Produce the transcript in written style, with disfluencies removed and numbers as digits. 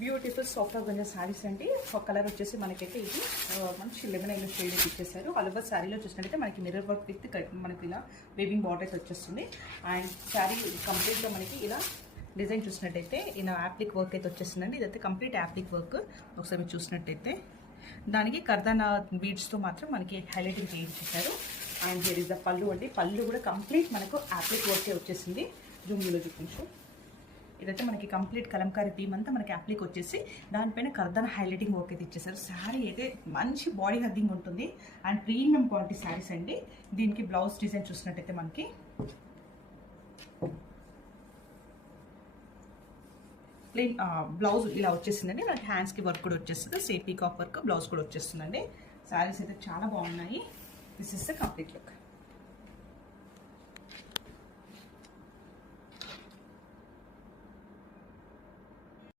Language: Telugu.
బ్యూటిఫుల్ సాఫ్ట్ ఆర్గంజా శారీస్ అండి. కలర్ వచ్చేసి మనకైతే ఇది మంచి లెమన్ ఎల్లో షేడ్ ఇచ్చేసారు. ఆల్ ఓవర్ శారీలో చూసినట్టయితే మనకి మిర్రర్ వర్క్ విత్ మనకి ఇలా వేవింగ్ బార్డర్ అయితే వచ్చేస్తుంది. అండ్ శారీ కంప్లీట్గా మనకి ఇలా డిజైన్ చూసినట్టయితే ఇలా యాప్లిక్ వర్క్ అయితే వచ్చేస్తుందండి. ఇదైతే కంప్లీట్ యాప్లిక్ వర్క్. ఒకసారి మీరు చూసినట్టయితే దానికి కర్దానా బీడ్స్తో మాత్రం మనకి హైలైటింగ్ చేయించేశారు. అండ్ హియర్ ఇస్ ద పళ్ళు అండి. పళ్ళు కూడా కంప్లీట్ మనకు యాప్లిక్ వర్కే వచ్చేసింది. జూమ్లో చూపించు. ఇదైతే మనకి కంప్లీట్ కలంకారీ థీమ్ అంతా మనకి అప్లిక్ వచ్చేసి దానిపైన కర్దానా హైలైటింగ్ వర్క్ అయితే ఇచ్చేసారు. శారీ అయితే మంచి బాడీ హగ్గింగ్ ఉంటుంది అండ్ ప్రీమియం క్వాలిటీ శారీస్ అండి. దీనికి బ్లౌజ్ డిజైన్ చూసినట్టయితే మనకి ప్లెయిన్ బ్లౌజ్ ఇలా వచ్చేసిందండి. మనకి హ్యాండ్స్కి వర్క్ కూడా వచ్చేస్తుంది. సేమ్ పీకాక్ వర్క్ బ్లౌజ్ కూడా వచ్చేస్తుందండి. శారీస్ అయితే చాలా బాగున్నాయి. This is the complete look.